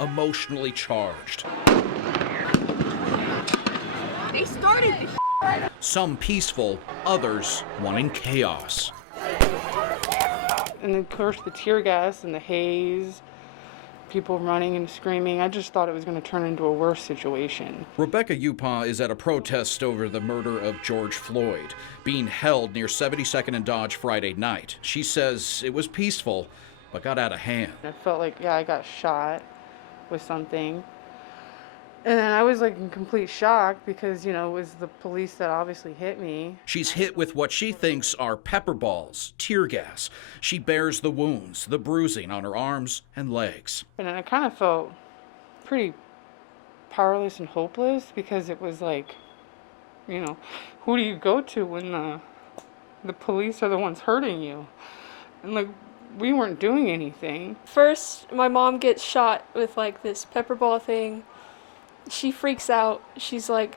emotionally charged. They started this. Some peaceful, others wanting chaos. And of course the tear gas and the haze, people running and screaming. I just thought it was going to turn into a worse situation. Rebecca Upaw is at a protest over the murder of George Floyd, being held near 72nd and Dodge Friday night. She says it was peaceful, but got out of hand. I felt like, I got shot with something. And then I was like in complete shock because, it was the police that obviously hit me. She's hit with what she thinks are pepper balls, tear gas. She bears the wounds, the bruising on her arms and legs. And I kind of felt pretty powerless and hopeless because it was like, who do you go to when the police are the ones hurting you? And like, we weren't doing anything. First, my mom gets shot with like this pepper ball thing. She freaks out. She's like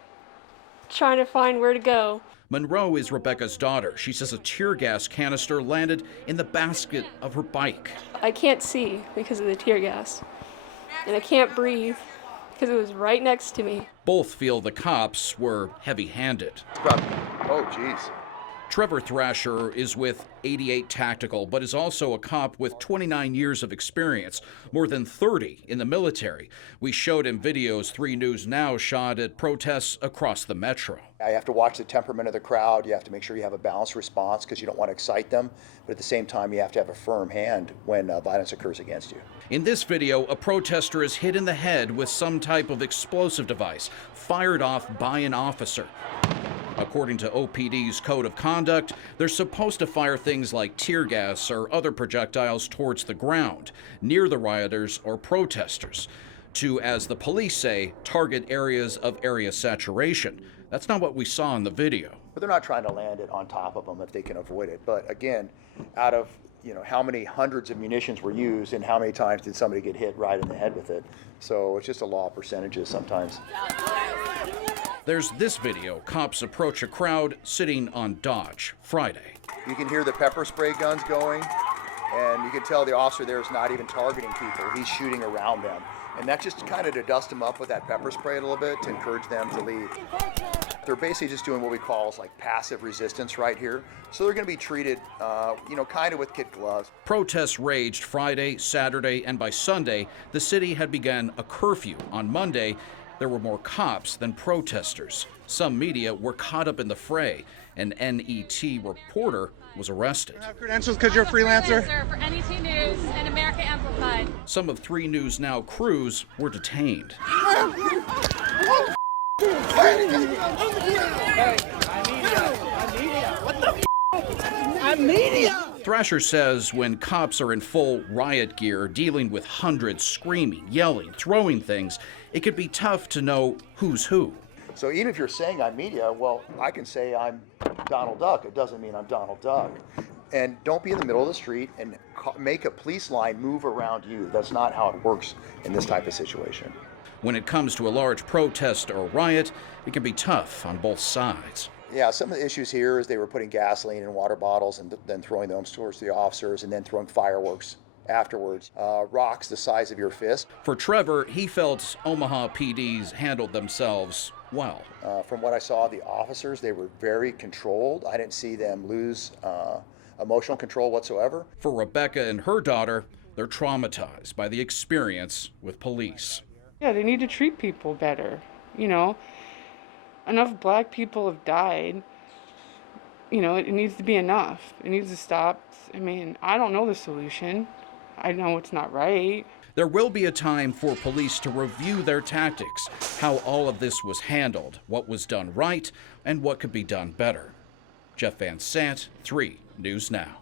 trying to find where to go. Monroe is Rebecca's daughter. She says a tear gas canister landed in the basket of her bike. I can't see because of the tear gas. And I can't breathe because it was right next to me. Both feel the cops were heavy-handed. Oh, geez. Trevor Thrasher is with 88 Tactical, but is also a cop with 29 years of experience, more than 30 in the military. We showed him videos 3 News Now shot at protests across the metro. You have to watch the temperament of the crowd. You have to make sure you have a balanced response because you don't want to excite them. But at the same time, you have to have a firm hand when violence occurs against you. In this video, a protester is hit in the head with some type of explosive device fired off by an officer. According to OPD's code of conduct, they're supposed to fire things like tear gas or other projectiles towards the ground, near the rioters or protesters, to, as the police say, target areas of area saturation. That's not what we saw in the video. But they're not trying to land it on top of them if they can avoid it. But again, out of how many hundreds of munitions were used and how many times did somebody get hit right in the head with it? So it's just a law of percentages sometimes. There's this video. Cops approach a crowd sitting on Dodge Friday. You can hear the pepper spray guns going, and you can tell the officer there is not even targeting people. He's shooting around them. And that's just kind of to dust them up with that pepper spray a little bit to encourage them to leave. They're basically just doing what we call is like passive resistance right here. So they're going to be treated, kind of with kid gloves. Protests raged Friday, Saturday, and by Sunday, the city had begun a curfew. On Monday, there were more cops than protesters. Some media were caught up in the fray. An NET reporter was arrested. You have credentials because you're a freelancer? For NET News and America Amplified. Some of 3 News Now crews were detained. Thrasher says when cops are in full riot gear, dealing with hundreds screaming, yelling, throwing things, it could be tough to know who's who. So even if you're saying I'm media, well, I can say I'm Donald Duck. It doesn't mean I'm Donald Duck. And don't be in the middle of the street and make a police line move around you. That's not how it works in this type of situation. When it comes to a large protest or riot, it can be tough on both sides. Yeah, some of the issues here is they were putting gasoline in water bottles and then throwing them towards the officers and then throwing fireworks afterwards, rocks the size of your fist. For Trevor, he felt Omaha PDs handled themselves well. From what I saw, the officers, they were very controlled. I didn't see them lose emotional control whatsoever. For Rebecca and her daughter, they're traumatized by the experience with police. Yeah, they need to treat people better. Enough black people have died. It needs to be enough. It needs to stop. I don't know the solution. I know it's not right. There will be a time for police to review their tactics, how all of this was handled, what was done right, and what could be done better. Jeff Van Sant, 3 News Now.